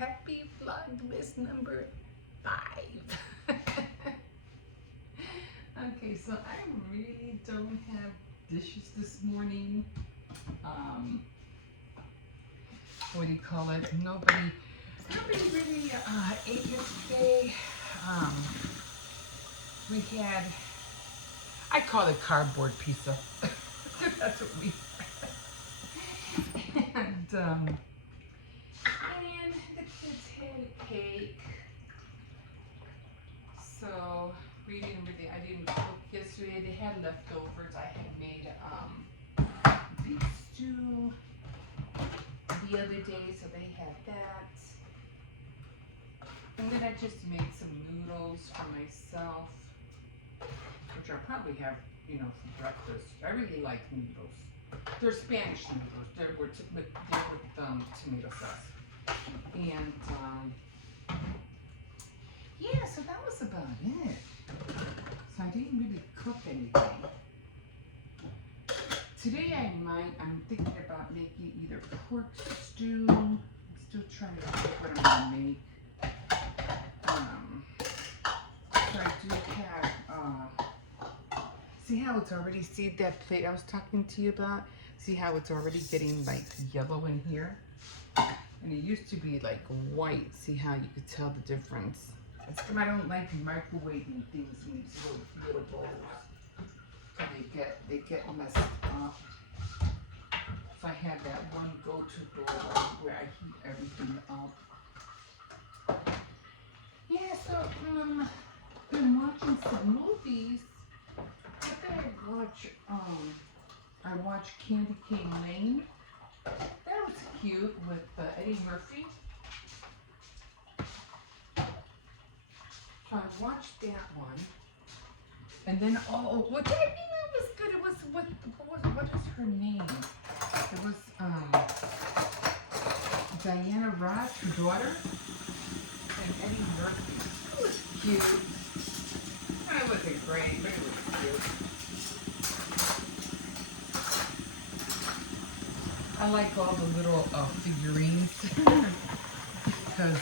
Happy Vlogmas number 5. Okay, so I really don't have dishes this morning. What do you call it? Nobody really ate yesterday. We had, I call it cardboard pizza. That's what we had. And the kids had cake. So we didn't really, I didn't cook yesterday. They had leftovers. I had made beef stew the other day, so they had that. And then I just made some noodles for myself, which I'll probably have, for breakfast. I really like noodles. They're Spanish noodles. They're with tomato sauce. And yeah, so that was about it. So I didn't really cook anything. Today I'm thinking about making either pork stew. I'm still trying to think what I'm gonna make. So I do have, see how it's already, see that plate I was talking to you about? See how it's already getting like yellow in here? And it used to be like white. See how you could tell the difference? It's because I don't like microwaving things in these little bowls. So they get messed up. So I have that one go-to bowl where I heat everything up. Yeah, so been watching some movies. What did I watch? I watched Candy Cane Lane. That was cute with Eddie Murphy. So I watched that one. And then, what did I mean? That was good. It was, what is her name? It was Diana Ross, her daughter, and Eddie Murphy. It was cute. It wasn't great, but it was cute. I like all the little figurines because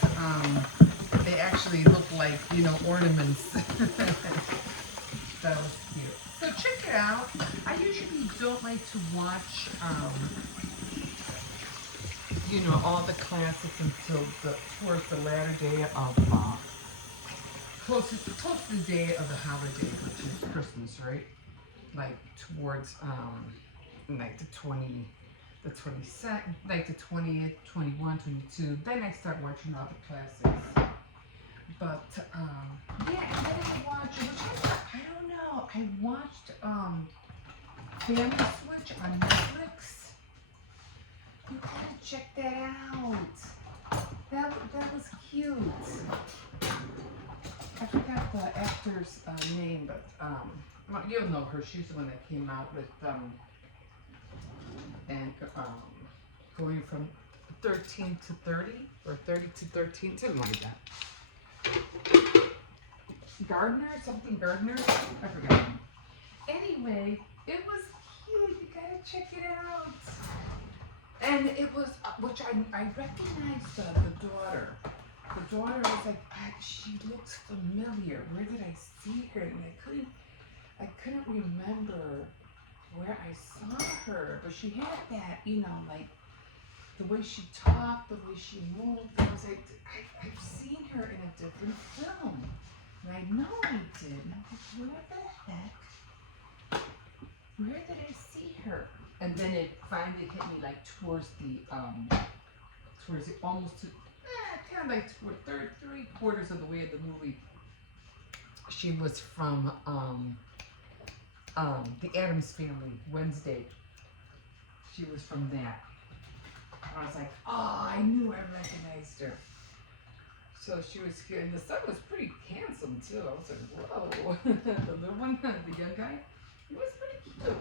they actually look like, ornaments. That was cute. So check it out. I usually don't like to watch, all the classics until towards the latter day of, close to the day of the holiday, which is Christmas, right? Like towards, like the 22nd, like the 20th, 21, 22. Then I start watching all the classics. But, yeah, and then I watched, I don't know, I watched, Family Switch on Netflix. You gotta check that out. That was cute. I forgot the actor's name, but, you'll know her. She's the one that came out with, going from 13 to 30, or 30 to 13, something like that. Gardner? I forgot. Anyway, it was cute. You gotta check it out. And it was, which I recognized the daughter. The daughter was like, she looks familiar. Where did I see her? And I couldn't remember where I saw her. But she had that, like the way she talked, the way she moved. I was like, I've seen her in a different film. And I know I did. And I was like, where the heck? Where did I see her? And then it finally hit me like towards the almost to, kind of like toward three-quarters of the way of the movie. She was from the Addams Family, Wednesday. She was from that. I was like, I knew I recognized her. So she was good. And the son was pretty handsome too. I was like, whoa. The little one, the young guy, he was pretty cute.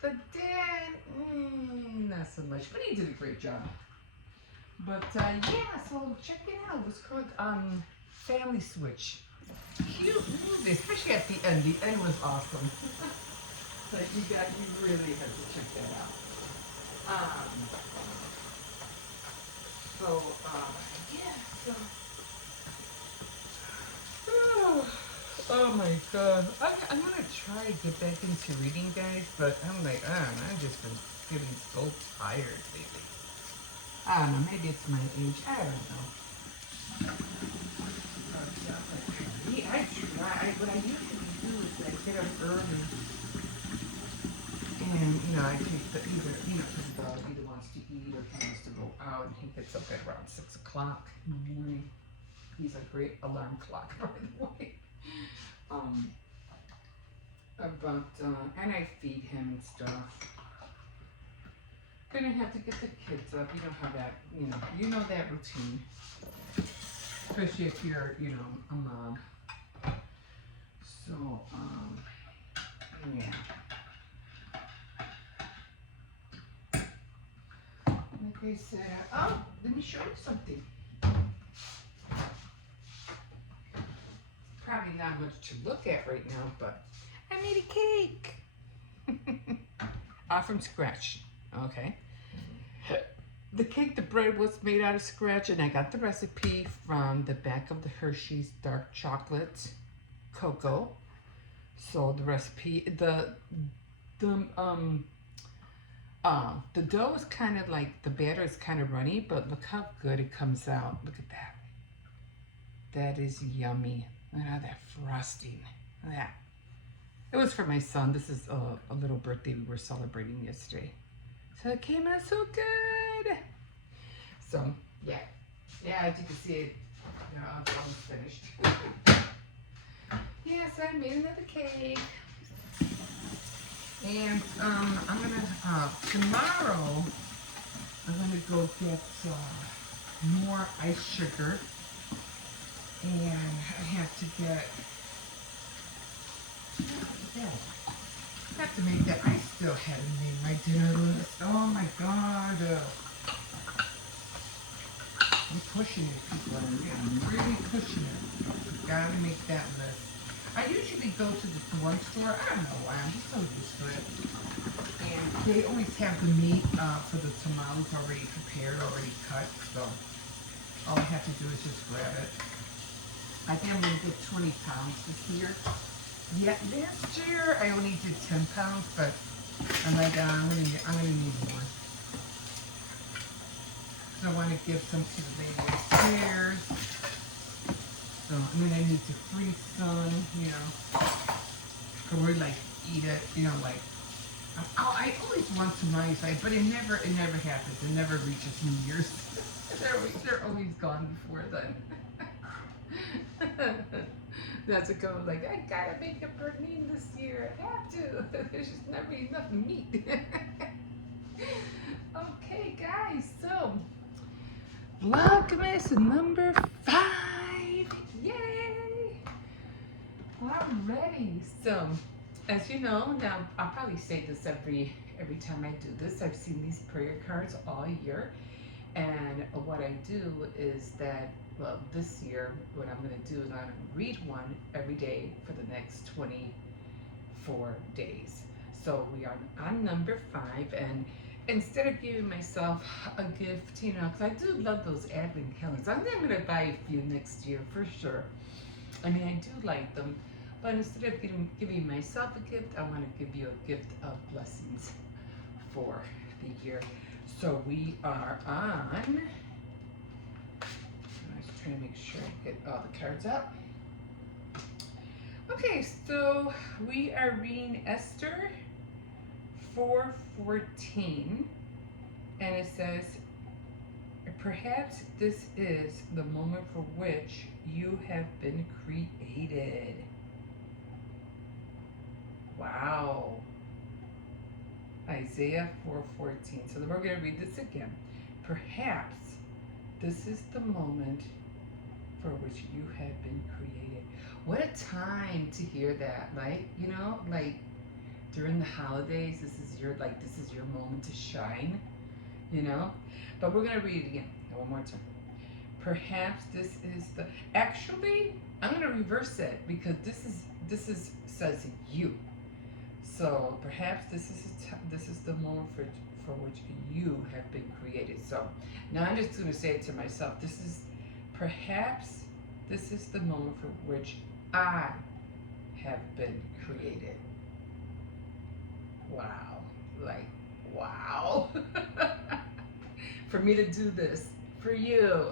The dad, not so much, but he did a great job. But yeah, so check it out. It was called Family Switch. Cute movie, especially at the end. The end was awesome. But you really have to check that out. So, yeah, so. Oh, oh my god. I'm gonna try to get back into reading, guys, but I'm like, I've just been getting so tired lately. I don't know, maybe it's my age, I don't know. Yeah, I try. What I usually do is I get up early and, I take the either, because the dog either wants to eat or he wants to go out, and he gets up at around 6 o'clock in the morning. He's a great alarm clock, by the way. And I feed him and stuff. Then I have to get the kids up. You know how that, you know that routine. Especially if you're, a mom. So, yeah. Like I said, oh, let me show you something. Probably not much to look at right now, but I made a cake. All from scratch, okay? The cake, the bread was made out of scratch, and I got the recipe from the back of the Hershey's dark chocolate cocoa. So the recipe, the dough is kind of like, the batter is kind of runny, but look how good it comes out. Look at that. That is yummy. Look at that frosting. Look at that. It was for my son. This is a little birthday we were celebrating yesterday. So it came out so good. So, yeah. Yeah, as you can see, it, it's almost finished. Yes, I made another cake. And I'm going to, tomorrow, I'm going to go get more ice sugar. And I have to get, I have to make that. I still haven't made my dinner list. Oh my god. I'm pushing it, people. I'm really pushing it. Gotta make that list. I usually go to this one store. I don't know why. I'm just so used to it. And they always have the meat for the tamales already prepared, already cut. So all I have to do is just grab it. I think I'm going to get 20 pounds this year. Yeah, last year I only did 10 pounds, but I'm like, I'm gonna need more. So I want to give some to the baby upstairs. So I need to freeze some, or like eat it, like. I always want tamales, but it never happens. It never reaches New Year's. they're always gone before then. That's a go. Like, I gotta make a protein this year. I have to. There's just never enough meat. Okay, guys. So, Vlogmas number 5. Yay! Alrighty. So, as you know, now I'll probably say this every time I do this. I've seen these prayer cards all year. And what I do is that, well, this year, what I'm going to do is I'm going to read one every day for the next 24 days. So we are on number 5, and instead of giving myself a gift, because I do love those advent calendars. I'm going to buy a few next year for sure. I mean, I do like them, but instead of giving myself a gift, I want to give you a gift of blessings for the year. So we are on, I was trying to make sure I get all the cards up. Okay, so we are reading Esther 4:14, and it says, perhaps this is the moment for which you have been created. Wow. Isaiah 4:14. So then we're going to read this again. Perhaps this is the moment for which you have been created. What a time to hear that. Like, like during the holidays, this is your moment to shine, But we're going to read it again. One more time. Perhaps this is the, actually, I'm going to reverse it because this is says you. So perhaps this is the moment for which you have been created. So now I'm just going to say it to myself. Perhaps this is the moment for which I have been created. Wow. Like, wow. For me to do this for you.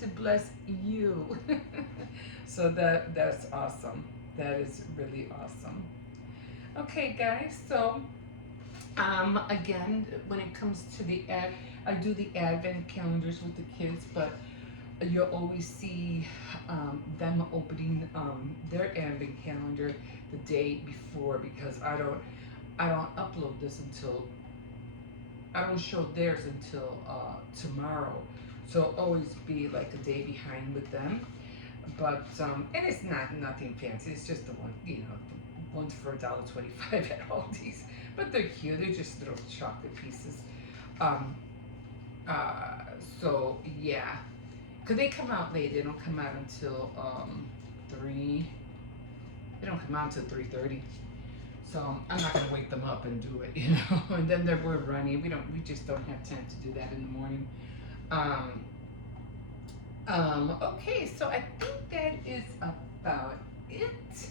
To bless you. So that's awesome. That is really awesome. Okay, guys. So again, when it comes to I do the advent calendars with the kids, but you'll always see them opening their advent calendar the day before, because I don't upload this until I don't show theirs until tomorrow. So I'll always be like a day behind with them. But and it's nothing fancy. It's just the one, one's for $1.25 at Aldi's. But they're cute. They're just little chocolate pieces. Um, so yeah, cause they come out late. They don't come out until 3. They don't come out until 3:30. So I'm not gonna wake them up and do it, And then we're running. We just don't have time to do that in the morning. Okay, so I think that is about it.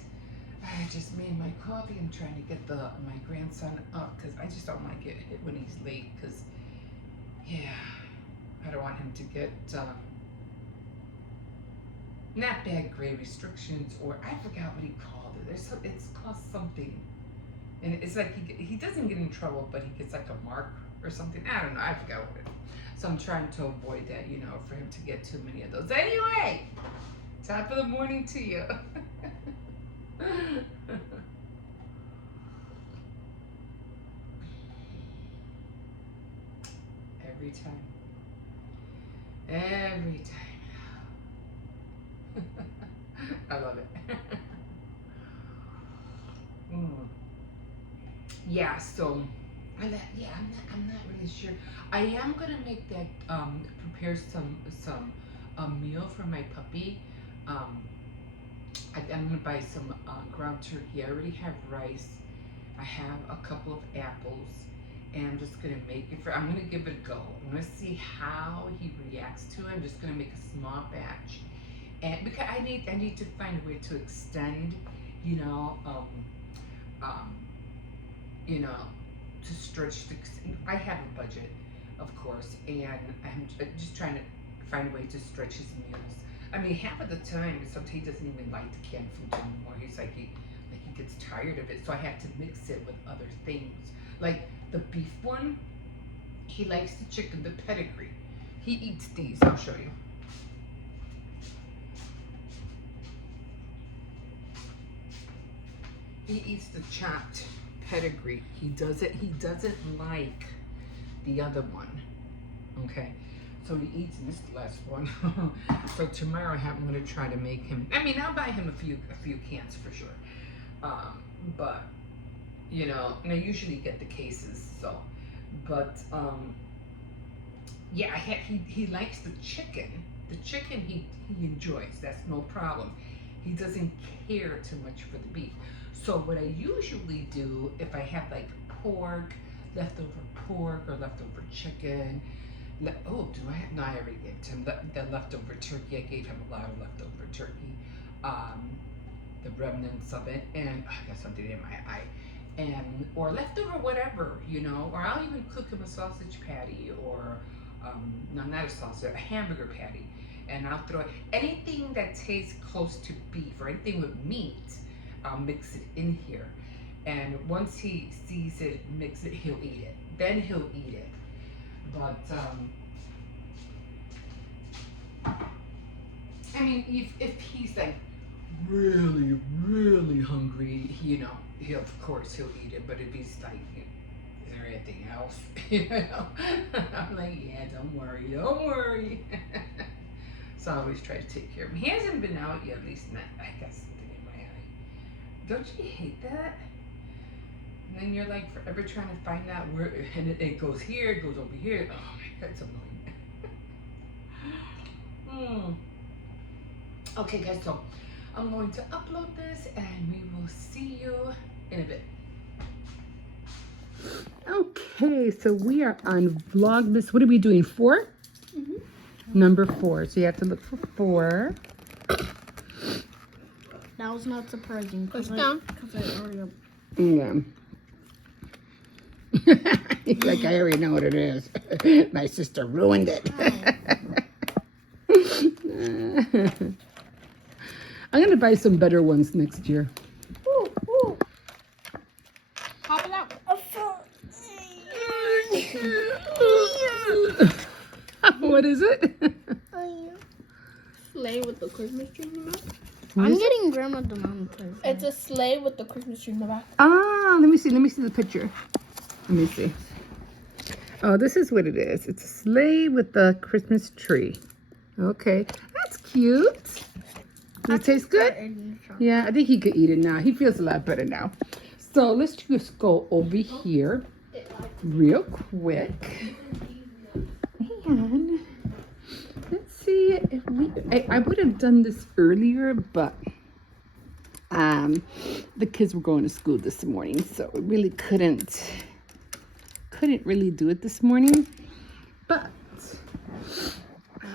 I just made my coffee. I'm trying to get my grandson up because I just don't want to get hit when he's late. Because, yeah, I don't want him to get not bad grade restrictions, or I forgot what he called it. It's called something, and it's like he doesn't get in trouble, but he gets like a mark or something. I don't know. I forgot what it is. So I'm trying to avoid that, for him to get too many of those. Anyway, top of the morning to you. Every time. Every time. I love it. Yeah, so I'm not really sure. I am gonna make that prepare some meal for my puppy. I'm gonna buy some ground turkey. I already have rice. I have a couple of apples, and I'm just gonna make it I'm gonna give it a go. I'm gonna see how he reacts to it. I'm just gonna make a small batch, and because I need to find a way to extend, to stretch I have a budget, of course, and I'm just trying to find a way to stretch his meals. I mean, half of the time, sometimes he doesn't even like the canned food anymore. He's like he gets tired of it, so I have to mix it with other things. Like the beef one, he likes the chicken, the pedigree. He eats these. I'll show you. He eats the chopped pedigree. He doesn't like the other one. Okay, so he eats this last one. So tomorrow I'm gonna try to make him. I mean, I'll buy him a few cans for sure. But and I usually get the cases. So, but yeah, he likes the chicken. The chicken he enjoys. That's no problem. He doesn't care too much for the beef. So what I usually do, if I have like leftover pork or leftover chicken, do I have? No, I already gave him the leftover turkey. I gave him a lot of leftover turkey, the remnants of it, and I got something in my eye, or leftover whatever, or I'll even cook him a sausage patty, or no, not a sausage, a hamburger patty, and I'll throw anything that tastes close to beef or anything with meat. I'll mix it in here, and once he sees it, mix it, he'll eat it. Then he'll eat it. But I mean, if he's like really, really hungry, of course he'll eat it. But if he's like, is there anything else? I'm like, yeah, don't worry. So I always try to take care of him. He hasn't been out yet, at least not. I got something in my eye. Don't you hate that? And then you're like forever trying to find out where, and it goes here, it goes over here. Oh my God, it's annoying. Okay, guys, so I'm going to upload this and we will see you in a bit. Okay, so we are on Vlogmas. What are we doing? 4? Number 4. So you have to look for 4. That was not surprising. Push down. Because I already... Yeah. He's like, I already know what it is. My sister ruined it. I'm going to buy some better ones next year. Ooh, ooh. Pop it out. What is it? Sleigh with the Christmas tree in the back. I'm getting Grandma the mountain. It's a sleigh with the Christmas tree in the back. Ah, let me see the picture. Let me see. Oh, this is what it is. It's a sleigh with the Christmas tree. Okay, that's cute. Does it taste good? Yeah, I think he could eat it now. He feels a lot better now. So let's just go over here real quick. And let's see if I would have done this earlier, but the kids were going to school this morning, so we really couldn't really do it this morning. But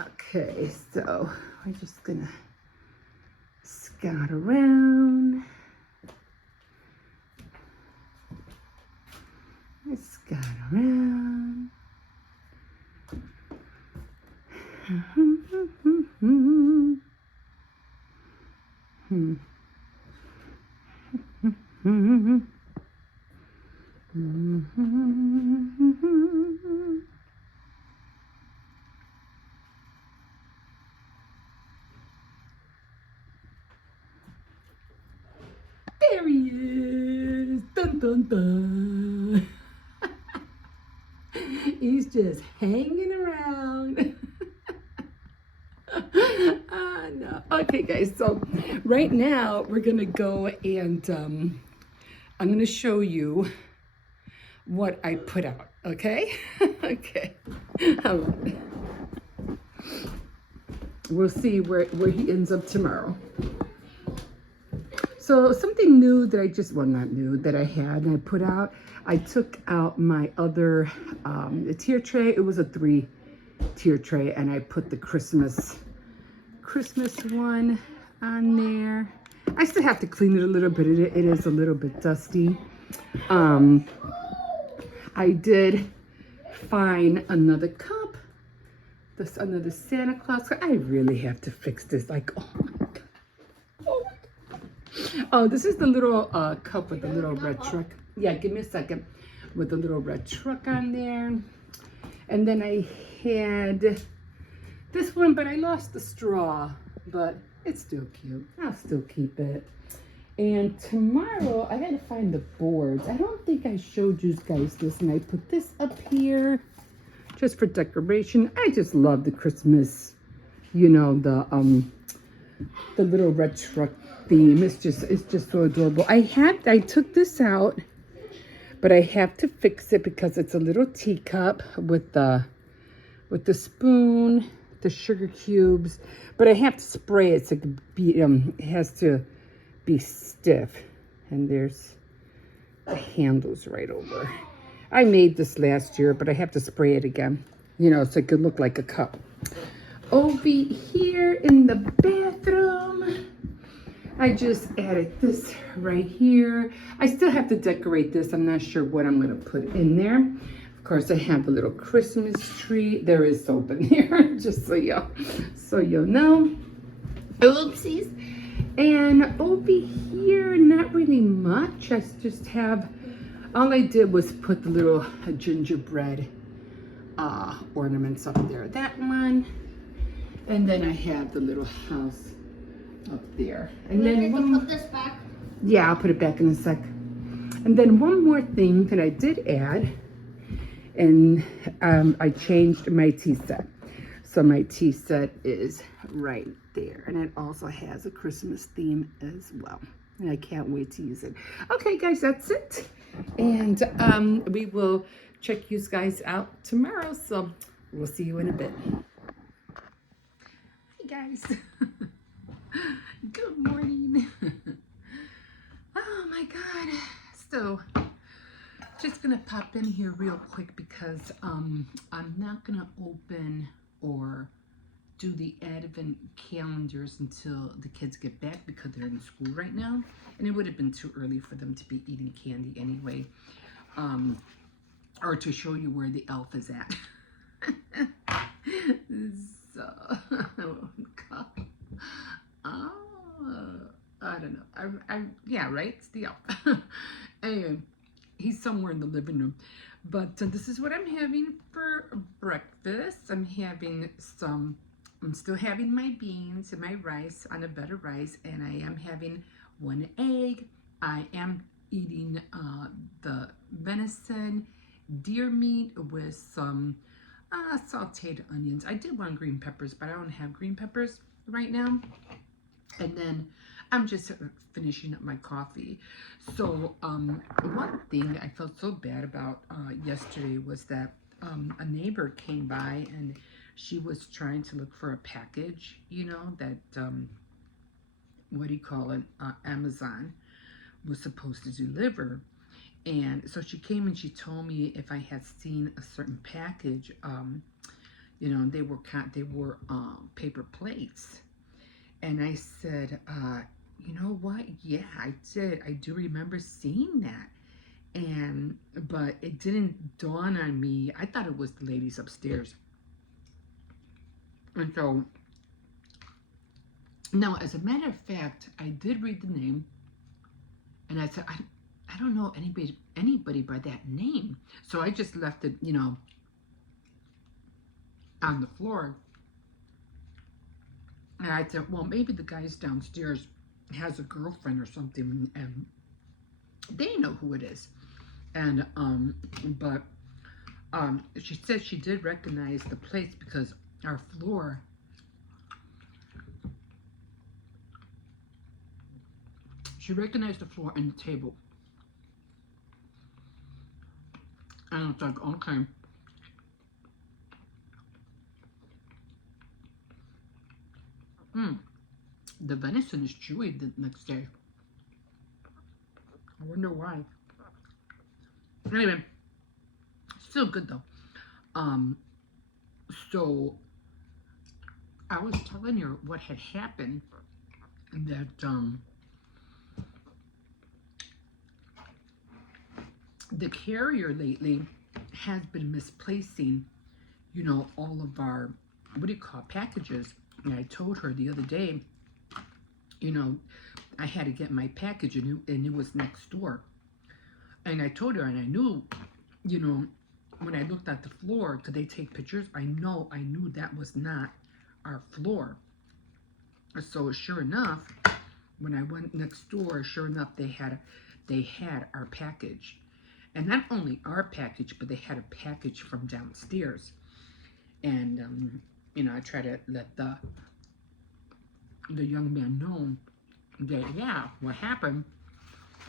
okay, so we're just gonna scout around. Let's scout around. There he is. Dun, dun, dun. He's just hanging around. No. Okay, guys. So right now we're gonna go and I'm gonna show you what I put out. Okay. Okay. We'll see where he ends up tomorrow. So something new that I just, well, not new, that I had and I put out, I took out my other tier tray. It was a 3-tier tray, and I put the Christmas one on there. I still have to clean it a little bit. It is a little bit dusty. I did find another cup. This another Santa Claus. I really have to fix this. Like, oh my God. Oh my God. Oh, this is the little cup with the little red truck. Yeah, give me a second. With the little red truck on there. And then I had this one, but I lost the straw. But it's still cute. I'll still keep it. And tomorrow, I gotta find the boards. I don't think I showed you guys this, and I put this up here just for decoration. I just love the Christmas, you know, the little red truck theme. It's just so adorable. I took this out, but I have to fix it because it's a little teacup with the spoon, the sugar cubes, but I have to spray it so it can be, it has to be stiff. And there's the handles right over. I made this last year, but I have to spray it again, you know, so it could look like a cup. Over here in the bathroom, I just added this right here. I still have to decorate this. I'm not sure what I'm gonna put in there. Of course, I have a little Christmas tree. There is soap in here, just so you'll know. Oopsies. And over here, not really much. I just have, all I did was put the little gingerbread ornaments up there. That one. And then I have the little house up there. And then put this back? Yeah, I'll put it back in a sec. And then one more thing that I did add, and I changed my tea set. So my tea set is right there, and it also has a Christmas theme as well. And I can't wait to use it. Okay, guys, that's it. And we will check you guys out tomorrow. So we'll see you in a bit. Hey, guys. Good morning. Oh my God. So, just gonna pop in here real quick because I'm not gonna open or do the advent calendars until the kids get back because they're in school right now, and it would have been too early for them to be eating candy anyway, or to show you where the elf is at. So, oh God. I don't know. Yeah, right? It's the elf. Anyway, he's somewhere in the living room. But this is what I'm having for breakfast. I'm still having my beans and my rice on a bed of rice, and I am having one egg. I am eating the venison deer meat with some sauteed onions. I did want green peppers, but I don't have green peppers right now. And then I'm just finishing up my coffee. So one thing I felt so bad about yesterday was that a neighbor came by and she was trying to look for a package, you know, that what do you call it, Amazon was supposed to deliver. And so she came and she told me if I had seen a certain package, you know, they were paper plates. And I said, you know what? Yeah, I did. I do remember seeing that. But it didn't dawn on me. I thought it was the ladies upstairs. And so, now, as a matter of fact, I did read the name. And I said, I don't know anybody by that name. So I just left it, you know, on the floor. And I said, well, maybe the guys downstairs has a girlfriend or something, and they know who it is. And but she said she did recognize the place because our floor, she recognized the floor and the table. And it's like, okay. The venison is chewy the next day. I wonder why. Anyway, still good though. So I was telling her what had happened, that the carrier lately has been misplacing, you know, all of our, what do you call it, packages. And I told her the other day, you know, I had to get my package and it was next door. And I told her, and I knew, you know, when I looked at the floor, could they take pictures? I knew that was not our floor. So sure enough, when I went next door, sure enough, they had our package. And not only our package, but they had a package from downstairs. And, you know, I try to let the young man know that, yeah, what happened.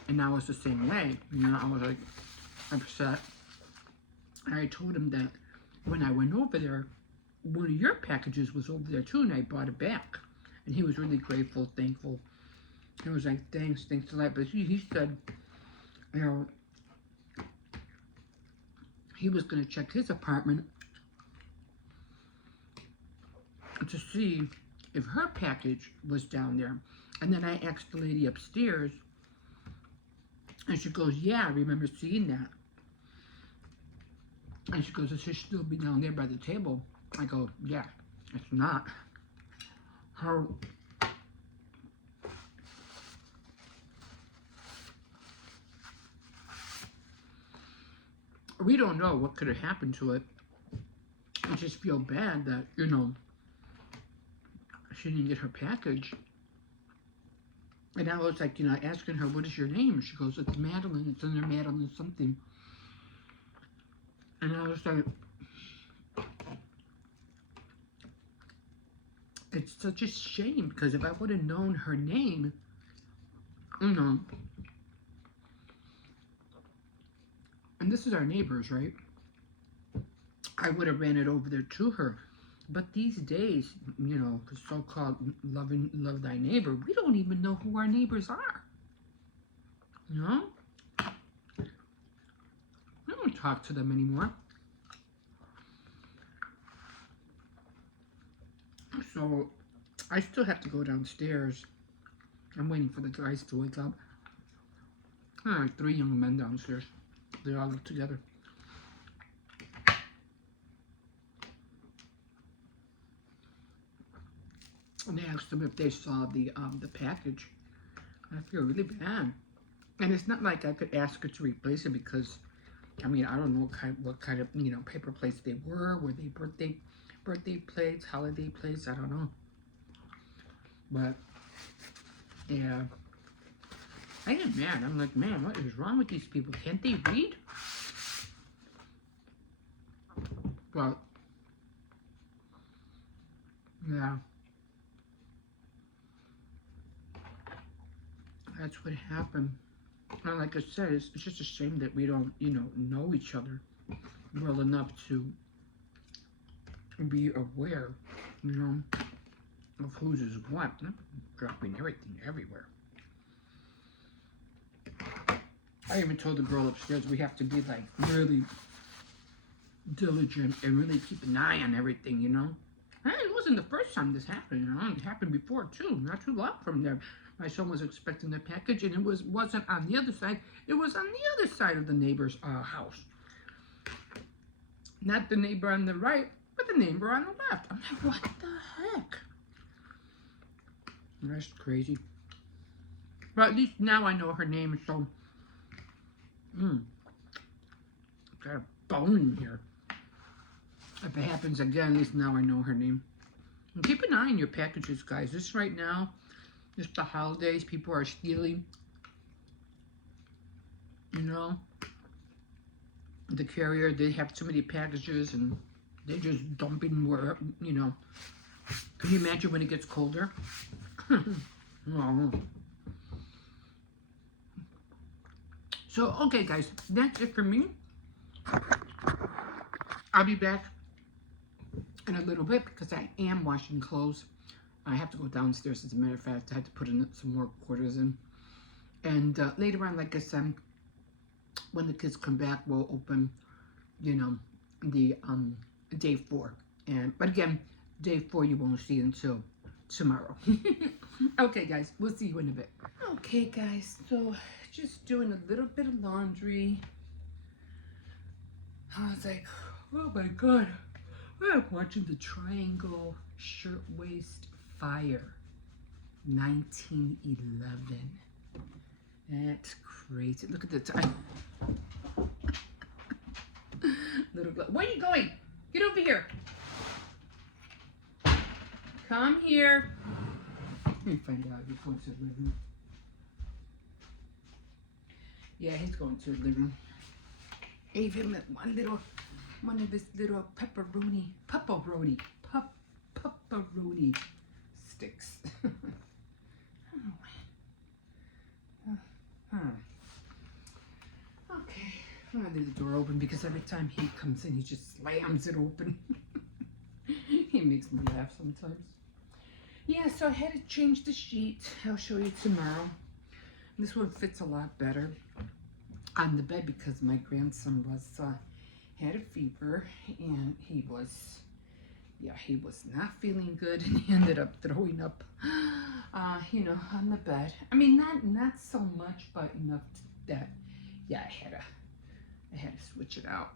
And I was the same way. You know, I was like upset. And I told him that when I went over there, one of your packages was over there too, and I brought it back. And he was really grateful, thankful. He was like, thanks a lot. But he said, you know, he was going to check his apartment to see if her package was down there. And then I asked the lady upstairs, and she goes, yeah, I remember seeing that. And she goes, it should still be down there by the table. I go, yeah, it's not. Her, we don't know what could have happened to it. I just feel bad that, you know, she didn't get her package. And I was like, you know, asking her, what is your name? She goes, it's Madeline. It's under Madeline something. And I was like, it's such a shame, because if I would have known her name, you know, and this is our neighbors, right? I would have ran it over there to her. But these days, you know, the so-called love thy neighbor, we don't even know who our neighbors are. You know? We don't talk to them anymore. So, I still have to go downstairs. I'm waiting for the guys to wake up. There are 3 young men downstairs. They all live together. And they asked them if they saw the package. I feel really bad. And it's not like I could ask her to replace it because, I mean, I don't know what kind of, you know, paper plates they were. Were they birthday plates, holiday plates? I don't know. But, yeah. I get mad. I'm like, man, what is wrong with these people? Can't they read? But, yeah. That's what happened. And like I said, it's just a shame that we don't, you know each other well enough to be aware, you know, of whose is what. Not dropping everything everywhere. I even told the girl upstairs we have to be like really diligent and really keep an eye on everything, you know. And it wasn't the first time this happened, you know. It happened before too, not too long from there. My son was expecting the package, and it wasn't on the other side. It was on the other side of the neighbor's house. Not the neighbor on the right, but the neighbor on the left. I'm like, what the heck? That's crazy. But at least now I know her name, so got a bone in here. If it happens again, at least now I know her name. And keep an eye on your packages, guys. This right now, just the holidays, people are stealing. You know, the carrier, they have too many packages and they're just dumping where, you know. Can you imagine when it gets colder? Oh. So, okay, guys, that's it for me. I'll be back in a little bit because I am washing clothes. I have to go downstairs, as a matter of fact. I had to put in some more quarters in. And later on, like I said, when the kids come back, we'll open, you know, the day 4. But again, day 4 you won't see until tomorrow. Okay, guys, we'll see you in a bit. Okay, guys, so just doing a little bit of laundry. I was like, oh my God, I'm watching the Triangle Shirtwaist Fire, 1911. That's crazy. Look at the time. Where are you going? Get over here. Come here. Let me find out. He's going to the living room. Yeah, he's going to the living room. Gave him one of his little pepperoni sticks. Okay, I'm gonna leave the door open because every time he comes in, he just slams it open. He makes me laugh sometimes. Yeah, so I had to change the sheet. I'll show you tomorrow. This one fits a lot better on the bed because my grandson had a fever and he was not feeling good, and he ended up throwing up, you know, on the bed. I mean, not so much, but enough that, yeah, I had to switch it out.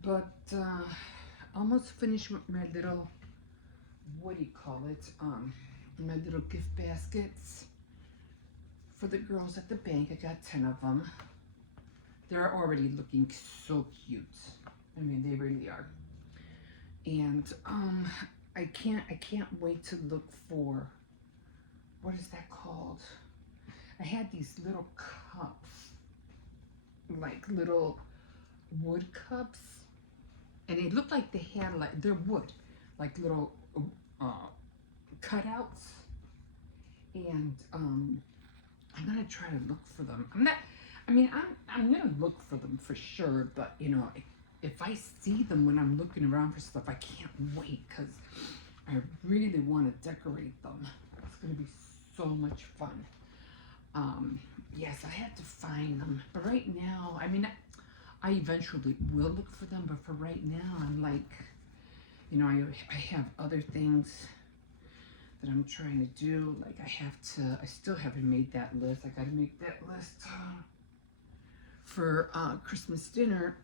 But almost finished with my little, what do you call it? My little gift baskets for the girls at the bank. I got 10 of them. They're already looking so cute. I mean, they really are. And I can't wait to look for, what is that called? I had these little cups, like little wood cups, and they look like they had they're wood, like little cutouts. And I'm gonna try to look for them. I'm gonna look for them for sure, but you know, if I see them when I'm looking around for stuff, I can't wait because I really want to decorate them. It's going to be so much fun. Yes, I have to find them. But right now, I mean, I eventually will look for them. But for right now, I'm like, you know, I have other things that I'm trying to do. Like I still haven't made that list. I got to make that list for Christmas dinner.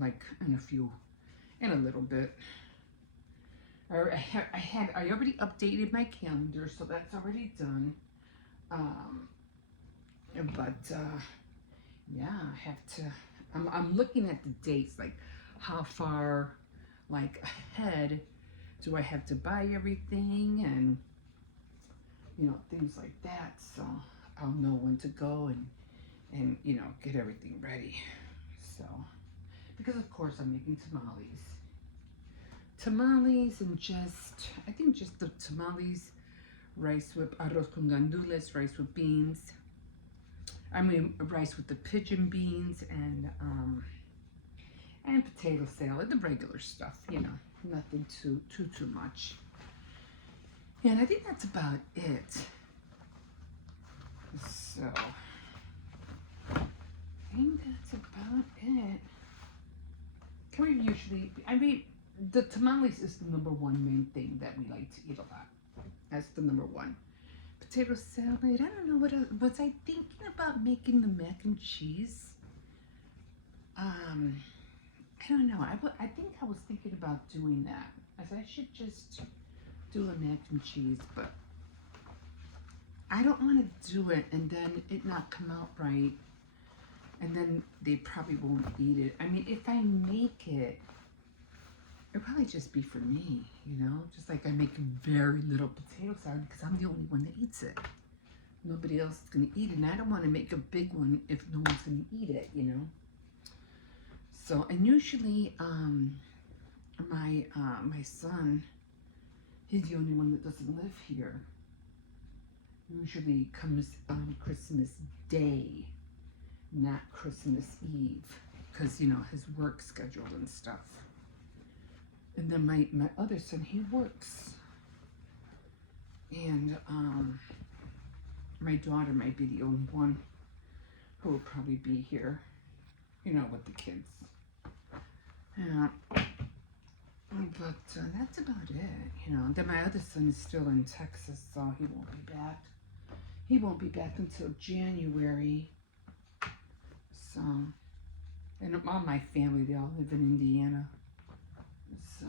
Like in a little bit. I already updated my calendar, so that's already done. But yeah, I have to. I'm looking at the dates, like how far, like ahead, do I have to buy everything, and you know things like that. So I'll know when to go and you know get everything ready. So because of course I'm making tamales and just I think just the tamales, rice with arroz con gandules, rice with beans. I mean rice with the pigeon beans and potato salad, the regular stuff, you know, nothing too much. And I think that's about it. So I think that's about it. Can we usually? I mean, the tamales is the number one main thing that we like to eat a lot. That's the number one. Potato salad. I don't know what else. Was I thinking about making the mac and cheese? I don't know. I think I was thinking about doing that. As I should just do a mac and cheese, but I don't want to do it and then it not come out right, and then they probably won't eat it. I mean, if I make it, it'll probably just be for me, you know? Just like I make very little potato salad because I'm the only one that eats it. Nobody else is going to eat it, and I don't want to make a big one if no one's going to eat it, you know? So, and usually, my son, he's the only one that doesn't live here. Usually comes Christmas Day, not Christmas Eve, because you know his work schedule and stuff. And then my other son, he works, and my daughter might be the only one who will probably be here, you know, with the kids. Yeah. But that's about it, you know. Then my other son is still in Texas, so he won't be back. He won't be back until January. So, and all my family, they all live in Indiana. So,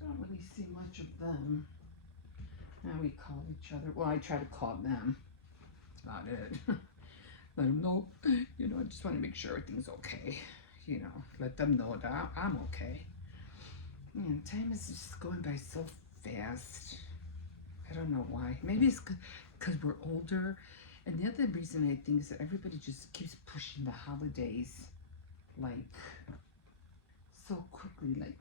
don't really see much of them. Now we call each other. Well, I try to call them. That's about it. Let them know, you know, I just want to make sure everything's okay. You know, let them know that I'm okay. Man, time is just going by so fast. I don't know why. Maybe it's because we're older. And the other reason I think is that everybody just keeps pushing the holidays like so quickly, like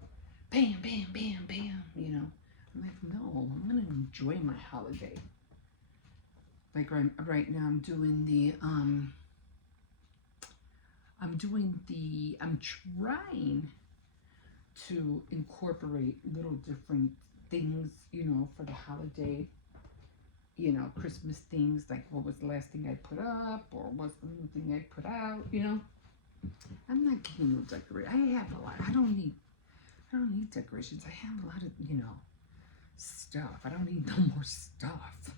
bam, bam, bam, bam, you know. I'm like, no, I'm gonna enjoy my holiday. Like right now I'm trying to incorporate little different things, you know, for the holiday, you know, Christmas things, like what was the last thing I put up, or what's the new thing I put out, you know. I'm not getting no decoration. I have a lot. I don't need decorations. I have a lot of, you know, stuff. I don't need no more stuff.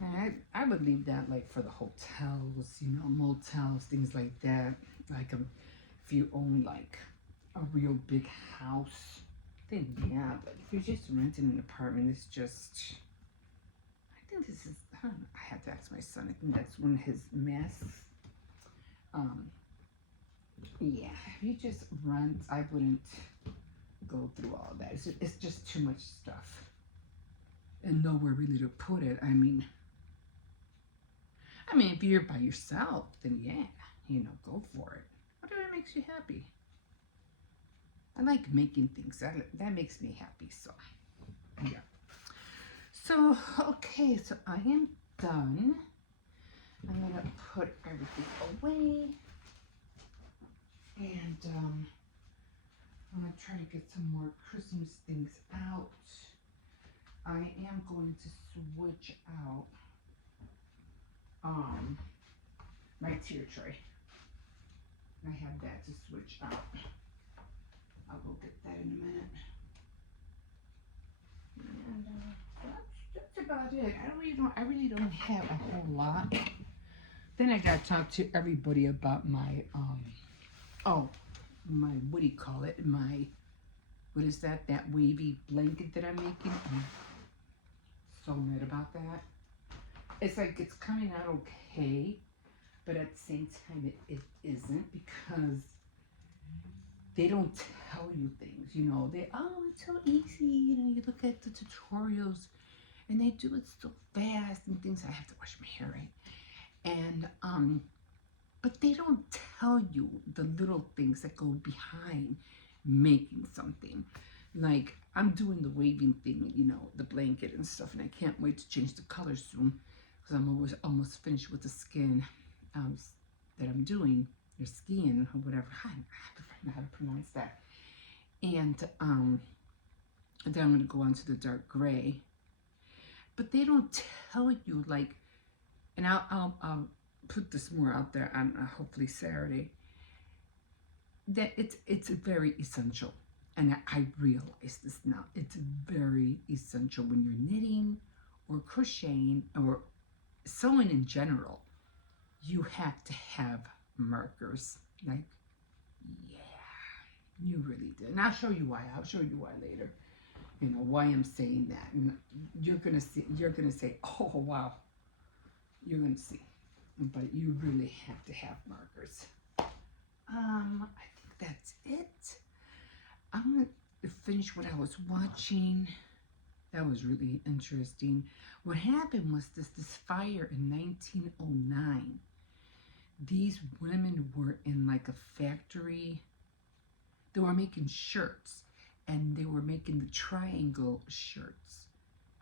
And I would leave that like for the hotels, you know, motels, things like that. Like if you own like a real big house, then yeah. But if you're just renting an apartment, it's just. I think this is. I don't know, I have to ask my son. I think that's one of his masks. Yeah. If you just rent, I wouldn't go through all that. It's just too much stuff, and nowhere really to put it. I mean, if you're by yourself, then yeah, you know, go for it. Whatever makes you happy. I like making things. That makes me happy. So, yeah. So, okay. So I am done. I'm gonna put everything away, and I'm gonna try to get some more Christmas things out. I am going to switch out my tier tray. I have that to switch out. I'll go get that in a minute. And that's about it. I really don't have a whole lot. Then I gotta talk to everybody about my my, what do you call it? My, what is that? That wavy blanket that I'm making. I'm so mad about that. It's like it's coming out okay, but at the same time it isn't, because they don't tell you things, you know. It's so easy, you know, you look at the tutorials and they do it so fast and things. I have to wash my hair, right? And but they don't tell you the little things that go behind making something. Like, I'm doing the waving thing, you know, the blanket and stuff, and I can't wait to change the color soon, because I'm almost finished with the skin that I'm doing, or skin, or whatever. I have to find out how to pronounce that. And then I'm going to go on to the dark gray. But they don't tell you, like, and I'll put this more out there on hopefully Saturday, that it's very essential. And I realize this now. It's very essential when you're knitting or crocheting or sewing in general. You have to have markers. Like, yeah, you really do. And I'll show you why. I'll show you why later. You know why I'm saying that. And you're gonna see. You're gonna say, "Oh wow." You're gonna see. But you really have to have markers. I think that's it. I'm going to finish what I was watching. That was really interesting. What happened was this fire in 1909. These women were in like a factory. They were making shirts, and they were making the triangle shirts.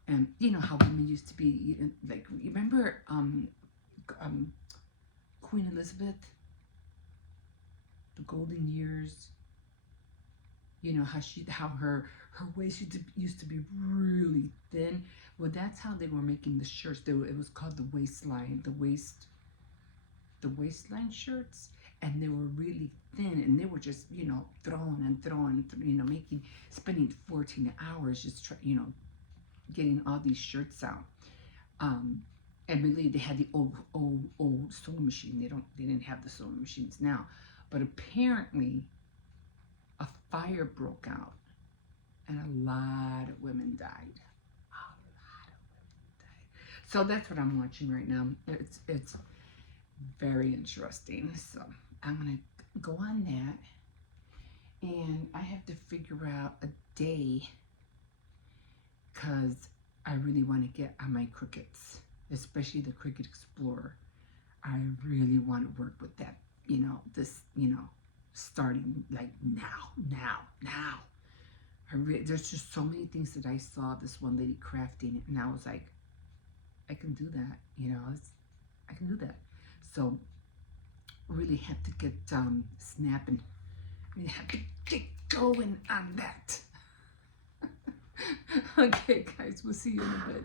And you know how women used to be, like, remember Queen Elizabeth, the golden years. You know how her waist used to be really thin. Well, that's how they were making the shirts. It was called the waistline, the waistline shirts, and they were really thin, and they were just, you know, throwing and throwing, you know, spending 14 hours just getting all these shirts out. And really, they had the old sewing machine. They didn't have the sewing machines now, but apparently a fire broke out, and a lot of women died. A lot of women died. So that's what I'm watching right now. It's very interesting. So I'm gonna go on that, and I have to figure out a day, because I really want to get on my Cricuts, especially the Cricut Explorer. I really want to work with that, starting like now. There's just so many things that I saw this one lady crafting, and I was like, I can do that, I can do that. So really have to get snapping. Really have to get going on that. Okay, guys, we'll see you in a bit.